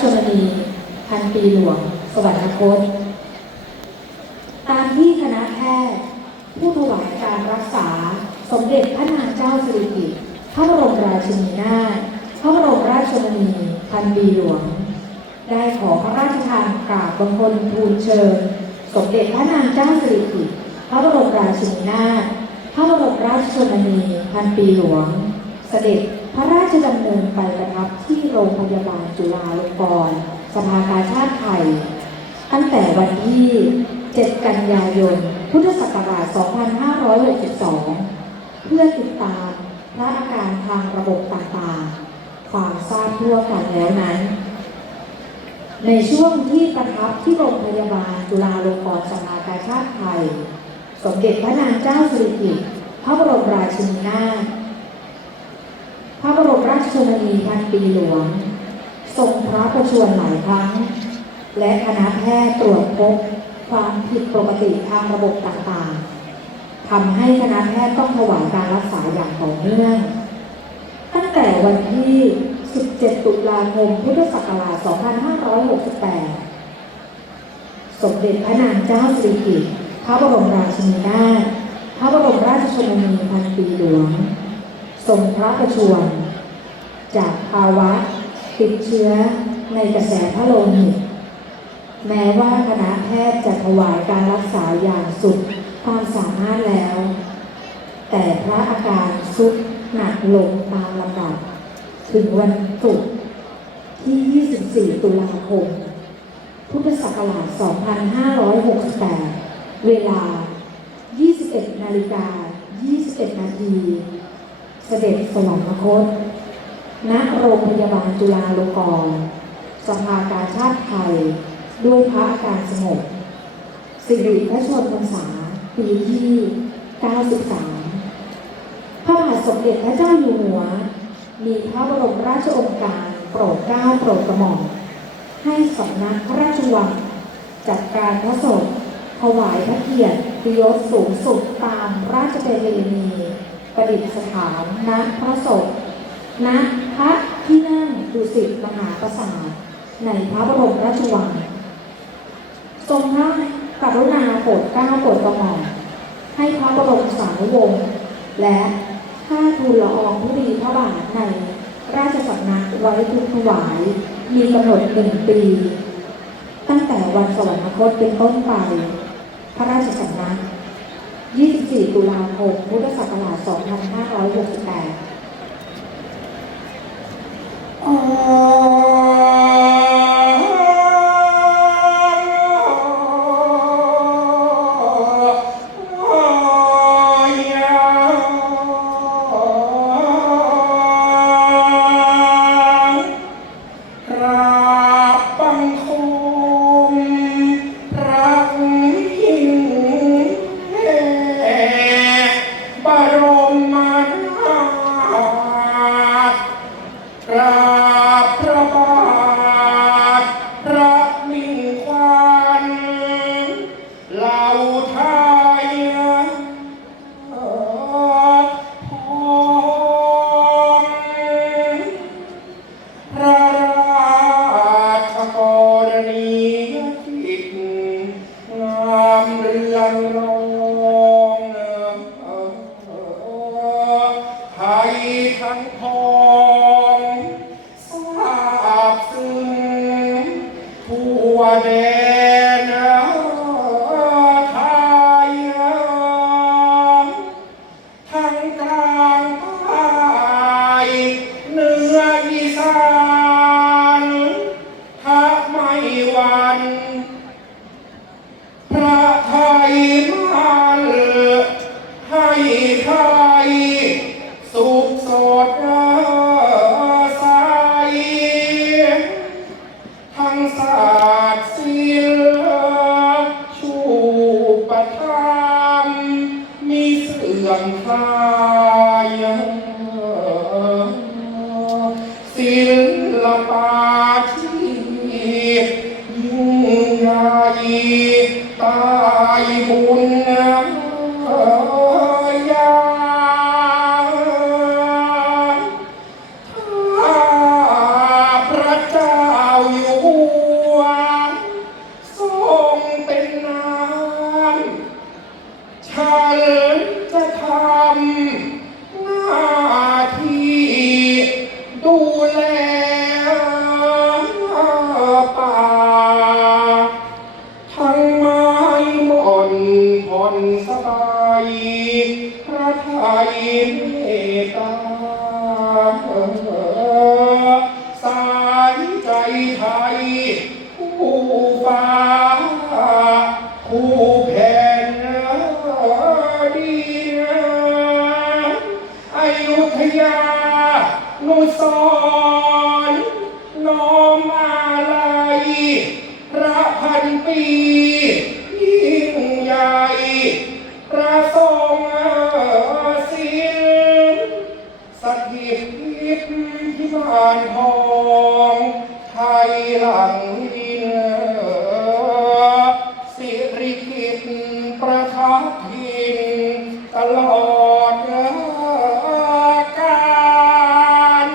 ชนนี พันปีหลวง สวรรคต ตามที่คณะแพทย์ผู้ถวายการรักษา สมเด็จพระนางเจ้าสิริกิติ์พระบรมราชินีนาถพระบรมราชชนนี พันปีหลวง ได้ขอพระราชทานกราบบังคมทูลเชิญ สมเด็จพระนางเจ้าสิริกิติ์พระบรมราชินีนาถพระบรมราชชนนี พันปีหลวง เสด็จ พระราชดำเนินไปประทับที่โรงพยาบาลจุฬาลงกรณ์สภากาชาติไทย ตั้งแต่วันที่ 7 กันยายน พุทธศักราช 2562 เพื่อติดตามพระอาการทางระบบต่างๆ ความทราบทั่วกันแล้วนั้น ในช่วงที่ประทับที่โรงพยาบาลจุฬาลงกรณ์สภากาชาติไทย สมเด็จพระนางเจ้าสิริกิติ์พระบรมราชินีนาถ พระบรมราชชนนีพันปีหลวง ทรงพระประชวรหลายครั้ง และคณะแพทย์ตรวจพบความผิดปกติทางระบบต่างๆทำให้คณะแพทย์ต้องถวายการรักษาอย่างต่อเนื่อง ตั้งแต่วันที่ 17 ตุลาคม พุทธศักราช 2568 สมเด็จพระนางเจ้าสิริกิติ์พระบรมราชินีนาถพระบรมราชชนนีพันปีหลวง ทรงพระประชวรจากภาวะติดเชื้อในกระแสพระโลหิต แม้ว่าคณะแพทย์จะถวายการรักษาอย่างสุดความสามารถแล้ว แต่พระอาการสุดหนักลงตามลำดับ ถึงวันศุกร์ที่ 24 ตุลาคม พุทธศักราช 2568 เวลา 21 นาฬิกา 21 นาที เสด็จสวรรคต ณ โรงพยาบาลจุฬาลงกรณ์สภากาชาติไทย ด้วยพระอาการสงบสิริพระชนมพรรษา ปีที่ 93 พระบาทสมเด็จพระเจ้าอยู่หัว มีพระบรมราชโองการโปรดเกล้าโปรดกระหม่อมให้สำนักพระราชวังจัดการพระศพถวายพระเกียรติยศสูงสุดตามราชประเพณี ประดิษฐานณพระศพณพระที่นั่งดุสิตมหาปราสาทในพระบรมราชวัง ทรงพระกรุณาโปรดเกล้าโปรดกระหม่อมให้พระบรมสารวงศ์และข้าทูลละอองธุลีพระบาทในราชสำนักไว้ทุกถวาย มีกำหนดหนึ่งปี ตั้งแต่วันสวรรคตเป็นต้นไป พระราชสำนัก 24 ตุลาคม พุทธศักราช 2568 தாய் முன்ன สถิตทิพย์พิมานทองไทยหลังดินสิริกิตประทับทินตลอดกาล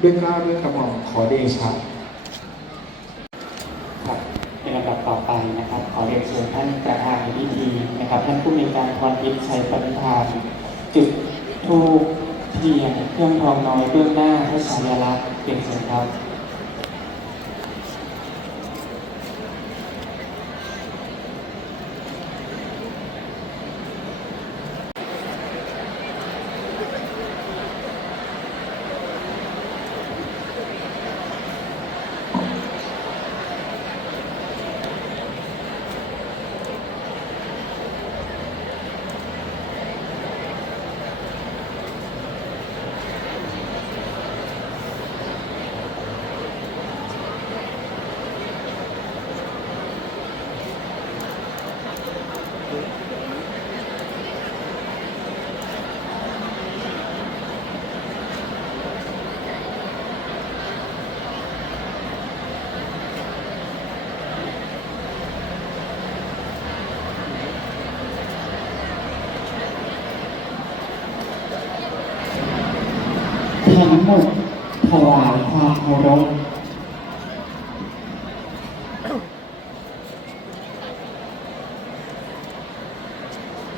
ด้วยกล้าด้วยกระหม่อมขอเดชะครับในลำดับต่อไปนะครับ รียนเชิญท่านประธานในพิธีนะครับ ท่านผู้มีการพรพิษชัยปณิธาน จุดธูปเทียนเครื่องทองน้อยเบื้องหน้าพระชายาลักษณ์เป็นเชิญครับ ทั้งหมดถวายความเคารพ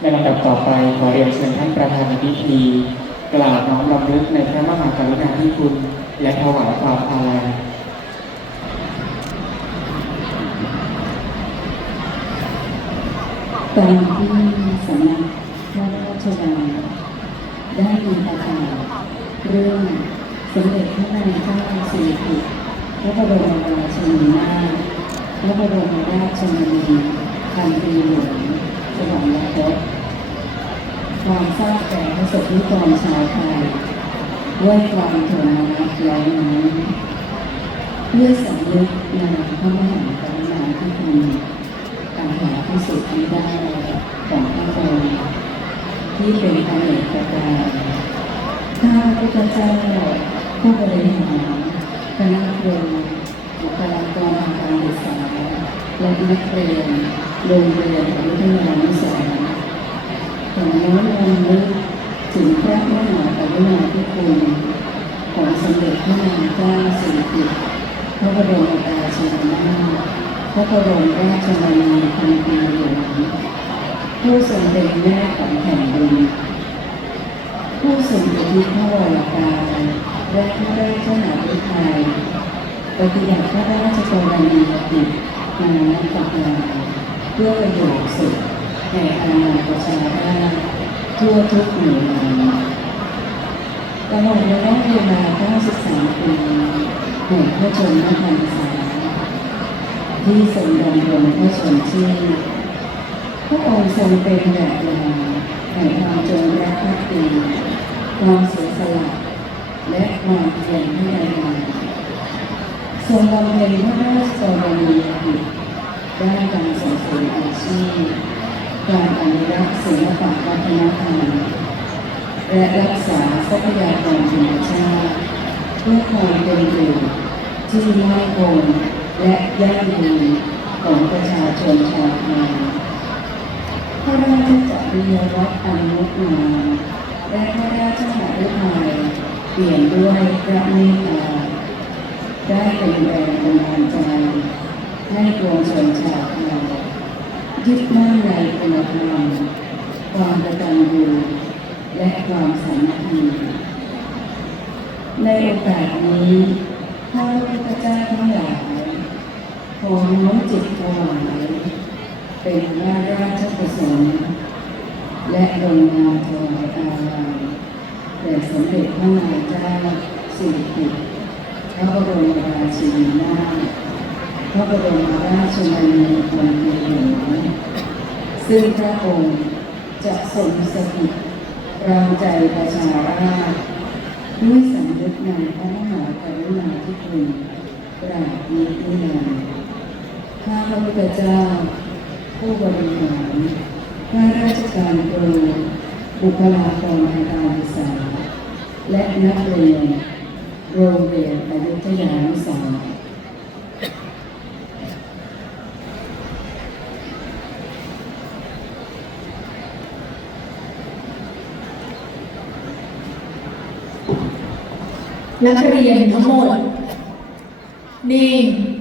ในลำดับต่อไปขอเรียนเชิญท่านประธานในพิธีกล่าวน้อมรำลึกในพระมหากรุณาธิคุณ และถวายความอาลัยตอนที่สำนักพระราชวังได้มีประกาศเรื่องสมเด็จพระนางเจ้าสิ ริกิติ์พระบรมราชินีนาถพระบรมราชชนนีพันปีหลวงสวรรคตความทราบแก่พระสงฆ์นิกรชาวไทยด้วยความโทมนัสแล้วนั้นเพื่อสำนึกในพระมหากรุณาธิคุณการหาที่สุดที่ได้ของพระองค์ที่เป็นพระเอกประการข้าพระพุทธเจ้าผู้บริหาร ณะครูบุคลากรทางการศึกษาและนักเรียนโรงเรียนอยุธยานุสรณ์ขอน้อมรำลึกถึงพระมหากรุณาธิคุณของสมเด็จพระนางเจ้าสิริกิติ์พระบรมราชินีนาถพระบรมราชวนีพันปีหลวงผู้ทรงเป็นแม่ของแผ่นดินผู้ทรงเป็นที่พระวรกาย และพระราชหฤทัยปฏิบัติพระราชกรณียกิจมานับประกาเพื่อประโยชน์สุดแก่อาณาประชาราษฎร์ทั่วทุกหน่วยงานตลอดระยะเวลา93ปีแห่งพระชนมพรรษาที่ทรงดำรงพระชนชีพพระองค์ทรงเป็นแบบอย่างแห่งความจงรักภักดีความเสียสละ และควาเพียรพยายามทรงบำเพ็ญพระราชกรณียกิจด้านการส่งเสริมอาชีพ การอนุรักษ์ศิลปะวัฒนธรรม และรักษาทรัพยากรธรรมชาติเพื่อความเป็นอยู่ที่มั่นคงและยั่งยืนของประชาชนชาวไทยพระราชจริยวัตรอนงดงามและพระราชหฤทัย เปลี่ยนด้วยพระเมตตาได้เป็นแรงบันดาลใจให้ปวงชนชาวไทยยึดมั่นในคุณธรรมความกตัญญูและความสามัคคีในโอกาสนี้ข้าพระเจ้าทั้งหลายขอน้อมจิตถวายเป็นว่าราชประสงค์และลงนามถวายอาลัย แด่สมเด็จพระนางเจ้าสิริกิติ์พระบรมราชินีนาถพระบรมราชชนนีพันปีหลวงซึ่งพระองค์จะทรงสถิตรางใจประชาราษด้วยสำนึกในพระมหากรุณาธิคุณตราบนิรันดร์ข้าพระพุทธเจ้า ผู้บริหารข้าราชการครูบุคลากรทางการศึกษา และนักเรียนโรงเรียนอายุทยานุสาวรีย์นักเรียนทั้งหมดนิ่ง